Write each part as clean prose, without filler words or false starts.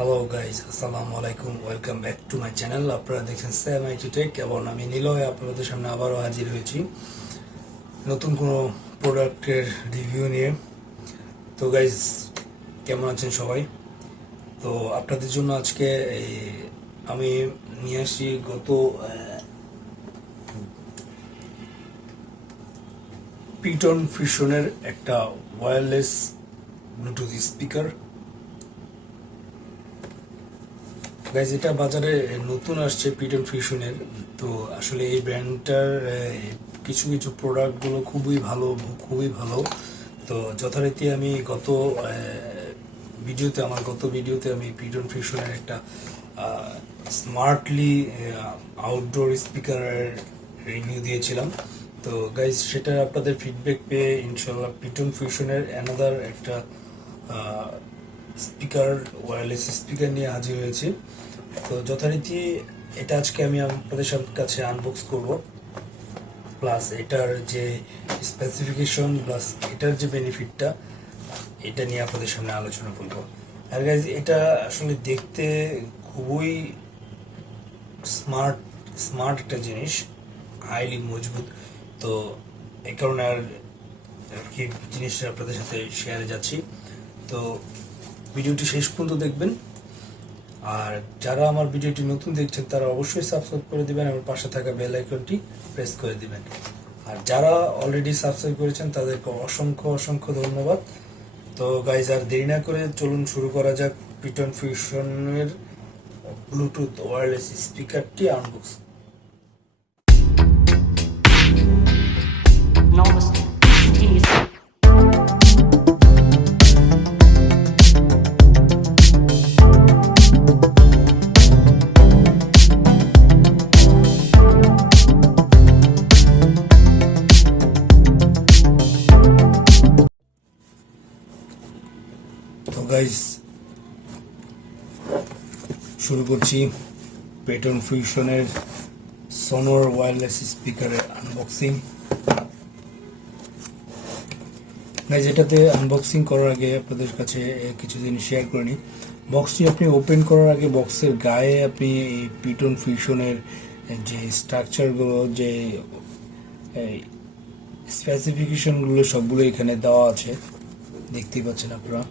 Hello guys, আসসালামু আলাইকুম। Welcome back to my channel. আপনারা দেখছেন স্যাম আইটি টেক এবং আমি নিলয় আপনাদের সামনে আবারও হাজির হয়েছি নতুন কোনো প্রোডাক্টের রিভিউ নিয়ে। তো গাইজ, কেমন আছেন সবাই? তো আপনাদের জন্য আজকে আমি নিয়ে আসি গত পিটন ফিউশনের একটা ওয়্যারলেস ব্লুটুথ স্পিকার। গাইজ, এটা বাজারে নতুন আসছে পিটন ফিউশনের। তো আসলে এই ব্র্যান্ডটার কিছু কিছু প্রোডাক্টগুলো খুবই ভালো। তো যথারীতি আমি গত ভিডিওতে আমি পিটন ফিউশনের একটা স্মার্টলি আউটডোর স্পিকারের রিভিউ দিয়েছিলাম। তো গাইজ, সেটা আপনাদের ফিডব্যাক পেয়ে ইনশাল্লাহ পিটন ফিউশনের অ্যানাদার একটা ওয়্যারলেস স্পিকার নিয়ে হাজির হয়েছে। তো যথারীতি এটা আজকে আমি আপনাদের কাছে আনবক্স করব, প্লাস এটার যে স্পেসিফিকেশন প্লাস এটার যে বেনিফিটটা এটা নিয়ে আপনাদের সামনে আলোচনা করব। আর গাইজ, এটা আসলে দেখতে খুবই স্মার্ট একটা জিনিস, হাইলি মজবুত। তো এই কারণে আর কি জিনিসটা আপনাদের সাথে শেয়ারে যাচ্ছি। তো ভিডিওটি শেষ পর্যন্ত দেখবেন। আর যারা আমার ভিডিওটি নতুন দেখছেন তারা অবশ্যই সাবস্ক্রাইব করে দিবেন এবং পাশে থাকা বেল আইকনটি প্রেস করে দিবেন। আর যারা অলরেডি সাবস্ক্রাইব করেছেন তাদেরকে অসংখ্য ধন্যবাদ। তো গাইজ, আর দেরি না করে চলুন শুরু করা যাক পিটন ফিউশনের ব্লুটুথ ওয়্যারলেস স্পিকারটি আনবক্স। তো গাইজ, শুরু করছি পিটন ফিউশনের সোনর ওয়্যারলেস স্পিকারের আনবক্সিং। গাইজ, এটাতে আনবক্সিং করার আগে আপনাদের কাছে কিছু জিনিস শেয়ার করে নিই। বক্সটি আপনি ওপেন করার আগে বক্সের গায়ে আপনি এই পিটন ফিউশনের যে স্ট্রাকচারগুলো, যে স্পেসিফিকেশনগুলো সবগুলো এখানে দেওয়া আছে, দেখতেই পাচ্ছেন আপনারা।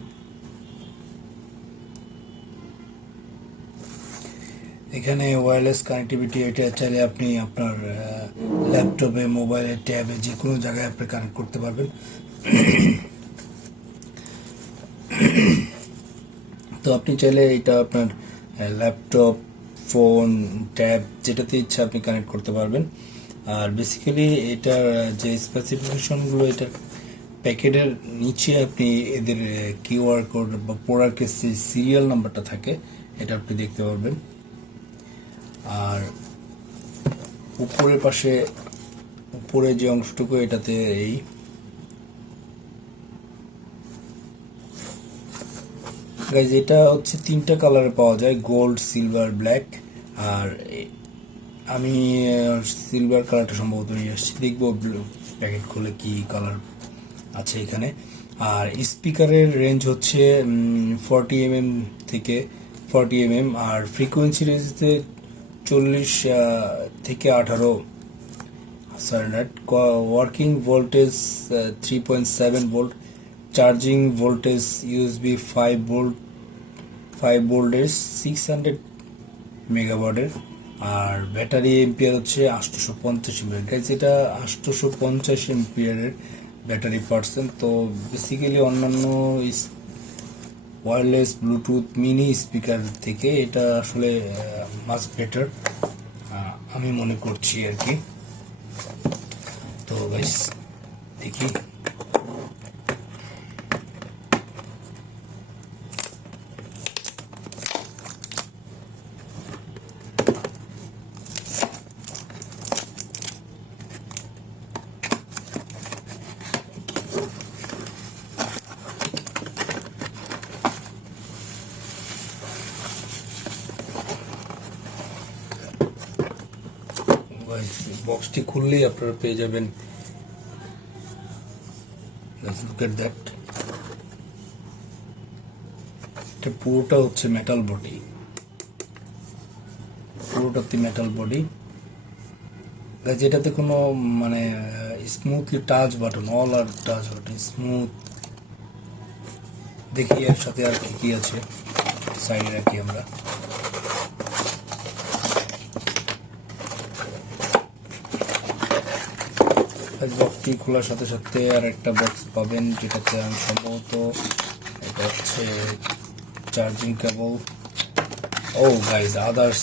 এখানে ওয়্যারলেস কানেক্টিভিটি, এটা চাইলে আপনি আপনার ল্যাপটপে, মোবাইলে, ট্যাবে যে কোনো জায়গায় আপনি কানেক্ট করতে পারবেন। তো আপনি চাইলে এটা আপনার ল্যাপটপ, ফোন, ট্যাব যেটাতে ইচ্ছা আপনি কানেক্ট করতে পারবেন। আর বেসিক্যালি এটার যে স্পেসিফিকেশনগুলো, এটার প্যাকেটের নিচে আপনি এদের কিউআর কোড বা প্রোডাক্টের যে সিরিয়াল নাম্বারটা থাকে এটা আপনি দেখতে পারবেন। আর উপরে যে অংশটুকু, এটাতে এই গাইজ, এটা হচ্ছে তিনটা কালারে পাওয়া যায়, গোল্ড, সিলভার, ব্ল্যাক। আর আমি সিলভার কালারটা সম্ভবত নিয়ে আসছি, দেখবো প্যাকেট খুলে কি কালার আছে এখানে। আর স্পিকারের রেঞ্জ হচ্ছে 40 mm থেকে 40 mm, আর ফ্রিকোয়েন্সি রেঞ্জতে 40 থেকে 18 সার্নাট। Working voltage 3.7 volt, charging voltage USB 5 voltage 600 মেগাওয়াটের। আর ব্যাটারি এম্পিয়ার হচ্ছে 850 এম্পিয়ার। গাইজ, এটা 850 এম্পিয়ারের ব্যাটারি পার্সেন্ট। তো বেসিক্যালি অন্যান্য ওয়্যারলেস ব্লুটুথ মিনি স্পিকার থেকে এটা আসলে মাচ বেটার আমি মনে করছি আর কি। তো গাইস, দেখি বক্সটি খুললেই আপনারা পেয়ে যাবেন। Let's look at that. এটা পুরোটা হচ্ছে মেটাল বডি, পুরোটাতে মেটাল বডি। যেটাতে কোনো মানে স্মুথলি টাচ বাটন, অল আর টাচ বাটন স্মুথ। দেখি এর সাথে আর কি কি আছে, সাইডে রাখি আমরা। বক্সটি খোলার সাথে সাথে আর একটা বক্স পাবেন, যেটাতে আমি সম্ভবত এটা হচ্ছে চার্জিং কেবল। ও গাইজ, আদার্স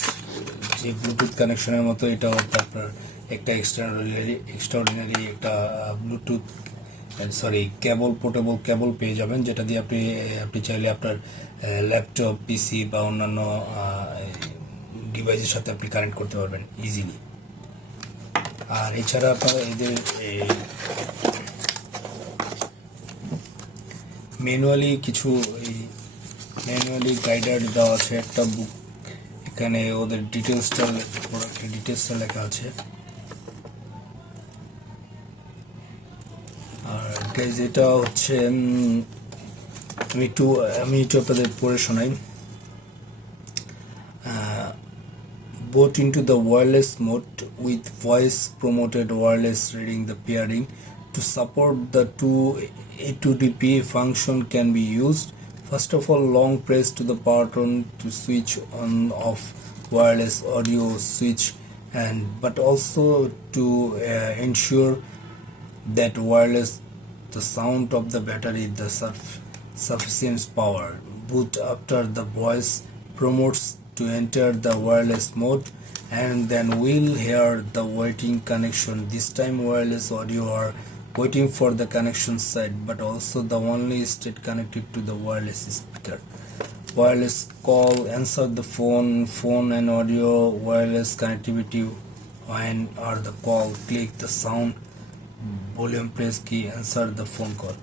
যে ব্লুটুথ কানেকশনের মতো এটা হচ্ছে আপনার একটা এক্সট্রাঅর্ডিনারি একটা ব্লুটুথ সরি কেবল, পোর্টেবল কেবল পেয়ে যাবেন, যেটা দিয়ে আপনি চাইলে আপনার ল্যাপটপ, পিসি বা অন্যান্য ডিভাইসের সাথে আপনি কানেক্ট করতে পারবেন ইজিলি। আর এছাড়া আপনার এদের ম্যানুয়ালি কিছু ম্যানুয়ালি গাইডার দেওয়া আছে, একটা বুক, এখানে ওদের ডিটেলসটা, প্রোডাক্টের ডিটেলসটা লেখা আছে। আর গাইজ এটা হচ্ছে আমি একটু আপনাদের পড়ে শোনাই। Boot into the wireless mode with voice promoted wireless reading the pairing. To support the A2DP function can be used. First of all, long press to the button to switch on off wireless audio switch, but also to ensure that wireless the sound of the battery the sufficient power. Boot after the voice promotes to enter the wireless mode, and then we'll hear the waiting connection. This time wireless audio are waiting for the connection side, but also the only state connected to the wireless speaker. Wireless call, answer the phone and audio wireless connectivity. When are the call, click the sound volume press key, answer the phone call.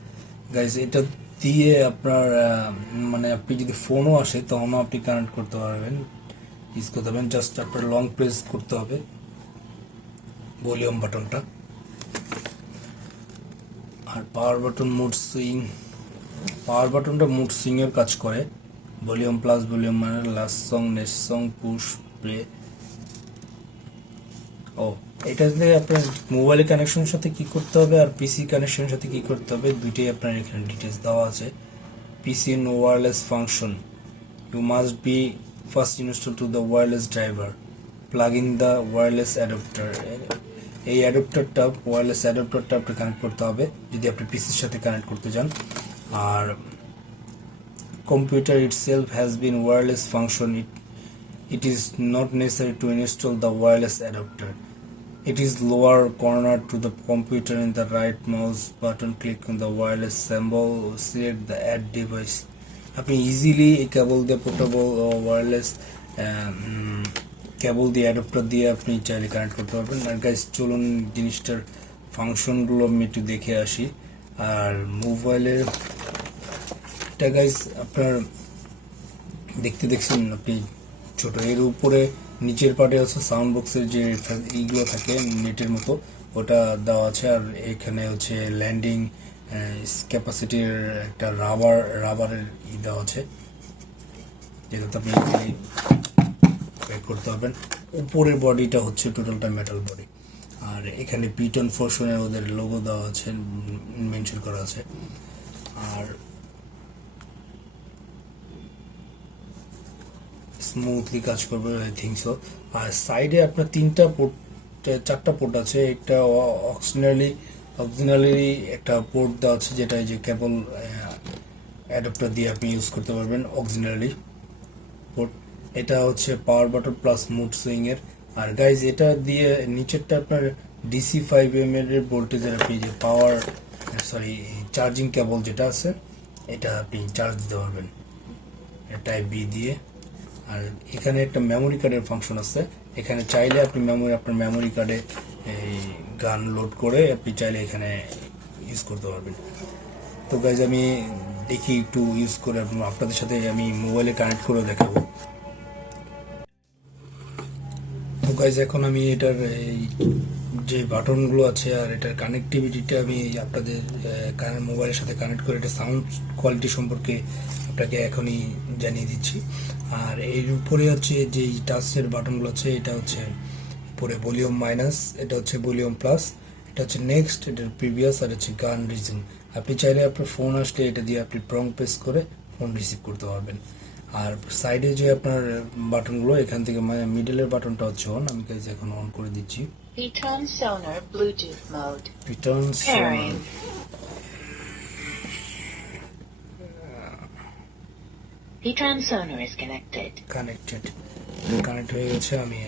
Guys, এটা দিয়ে আপনার মানে আপনি যদি ফোনও আসে তখন আপনি কানেক্ট করতে পারবেন, ইউজ করতে পারবেন। জাস্ট আপনার লং প্রেস করতে হবে ভলিউম বাটনটা। আর power button mood swing, power বাটনটা মুড সুইং এর কাজ করে। ভলিউম প্লাস ভলিউম মানে last song, next song, push, play. ও এটাতে আপনার মোবাইল কানেকশনের সাথে কি করতে হবে আর পিসি কানেকশনের সাথে কি করতে হবে দুইটাই আপনার এখানে ডিটেইলস দেওয়া আছে। PC no wireless function, you must be first install to the wireless driver, plug in the wireless adapter. এই অ্যাডাপ্টারটা, ওয়্যারলেস অ্যাডাপ্টারটা আপনি কানেক্ট করতে হবে যদি আপনি পিসির সাথে কানেক্ট করতে চান। আর computer itself has been wireless function, it is not necessary to install the wireless adapter. It is lower corner to the computer in the right mouse button, click on the wireless symbol, select the add device. আপনি easily এই কেবল দিয়ে portable wireless কেবল দিয়ে adapter দিয়ে আপনি চাইলে connect করতে পারবেন। আর guys চলুন জিনিসটার ফাংশনগুলো আমি একটু দেখে আসি। আর মোবাইলের এটা গাইস আপনার দেখছেন আপনি ছোট, এর উপরে নিচের পার্টে আছে সাউন্ড বক্সের যে এইগুলো থাকে নেটের মতো, ওটা দেওয়া আছে। আর এখানে হচ্ছে ল্যান্ডিং ক্যাপাসিটির একটা রাবারের দেওয়া আছে, যেটাতে আপনি ব্যাক করতে পারবেন। উপরের বডিটা হচ্ছে টোটালটা মেটাল বডি। আর এখানে পিটন ফোরশনের ওদের লোগো দেওয়া আছে, মেনশন করা আছে। আর স্মুথলি কাজ করবে, আই থিঙ্ক সো। আর সাইডে আপনার চারটা পোর্ট আছে। একটা অক্সিনালি একটা পোর্ট দেওয়া আছে, যেটা যে কেবল অ্যাডাপ্টার দিয়ে আপনি ইউজ করতে পারবেন, অক্সিনালি পোর্ট। এটা হচ্ছে power button plus mood swing এর। আর গাইজ এটা দিয়ে নিচেরটা আপনার DC 5mm এর ভোল্টেজের আপনি যে পাওয়ার চার্জিং কেবল যেটা আছে, এটা আপনি চার্জ দিতে পারবেন টাইপ বি দিয়ে। আর এখানে একটা মেমোরি কার্ডের ফাংশন আছে, এখানে চাইলে আপনি আপনার মেমোরি কার্ডে গান লোড করে আপনি চাইলে এখানে ইউজ করতে পারবেন। তো গাইজ আমি দেখি একটু ইউজ করে আপনাদের সাথে আমি মোবাইলে কানেক্ট করে দেখাবো। তো গাইজ এখন আমি এটার যে বাটনগুলো আছে আর এটার কানেক্টিভিটিটা আমি আপনাদের মোবাইলের সাথে কানেক্ট করে এটা সাউন্ড কোয়ালিটি সম্পর্কে আপনাকে এখনই জানিয়ে দিচ্ছি। আর এর উপরে হচ্ছে যে টাচের বাটনগুলো আছে, এটা হচ্ছে উপরে ভলিউম মাইনাস, এটা হচ্ছে ভলিউম প্লাস, এটা হচ্ছে নেক্সট, এটার প্রিভিয়াস, আর হচ্ছে গান রিজিং। আপনি চাইলে আপনার ফোন আসলে এটা দিয়ে আপনি প্রং প্রেস করে ফোন রিসিভ করতে পারবেন। আর সাইডে যে আপনার বাটনগুলো, এখান থেকে মিডলের বাটনটা হচ্ছে অন, আমি কাছে এখন অন করে দিচ্ছি। Ptron Sonor Bluetooth mode. Ptron Sonor Pairing. Ptron Sonor is connected. Connect হয়ে গেছে। আমি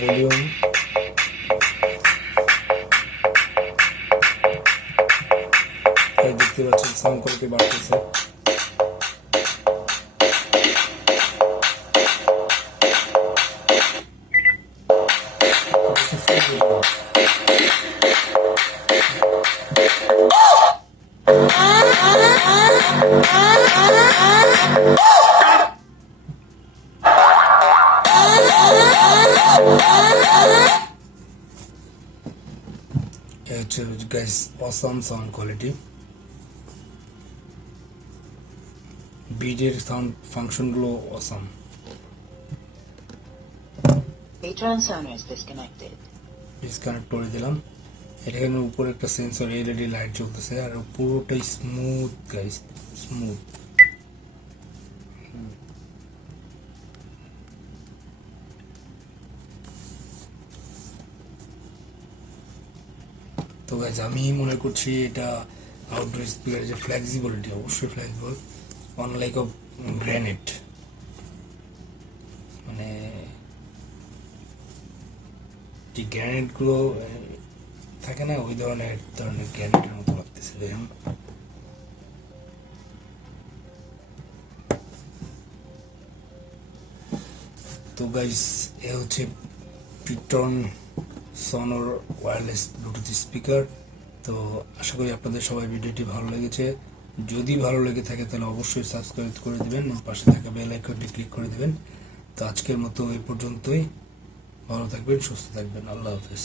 ভলিউম দেখতে পাচ্ছেন সাউন্ড কোয়ালিটি বাড়তেছে। হচ্ছে গাইস অসাম সাউন্ড কোয়ালিটি। বিডের সাউন্ড ফাংশনগুলো awesome. Ptron Sonor is disconnected. Disconnect করে দিলাম। এখানে উপরে একটা সেন্সর এলইডি লাইট জ্বলতেছে আর পুরোটাই স্মুথ গাইস, স্মুথ। তো গাইস আমি মনে করছি এটা আউটডোর স্পিকার যে ফ্লেক্সিবিলিটি, অবশ্যই ফ্লেক্সিবল, অনলাইক অফ গ্রানাইট, মানে যে গ্রানাইট গুলো থাকে না, ওই ধরনের গ্রানাইটের মতো লাগতেছে। দেখুন তো গাইস এ হচ্ছে Ptron Sonor wireless Bluetooth speaker. তো আশা করি আপনাদের সবাই ভিডিওটি ভালো লেগেছে। যদি ভালো লেগে থাকে তাহলে অবশ্যই সাবস্ক্রাইব করে দিবেন, পাশে থাকা বেল আইকনটি ক্লিক করে দিবেন। তো আজকের মতো এই পর্যন্তই। ভালো থাকবেন, সুস্থ থাকবেন, আল্লাহ হাফেজ।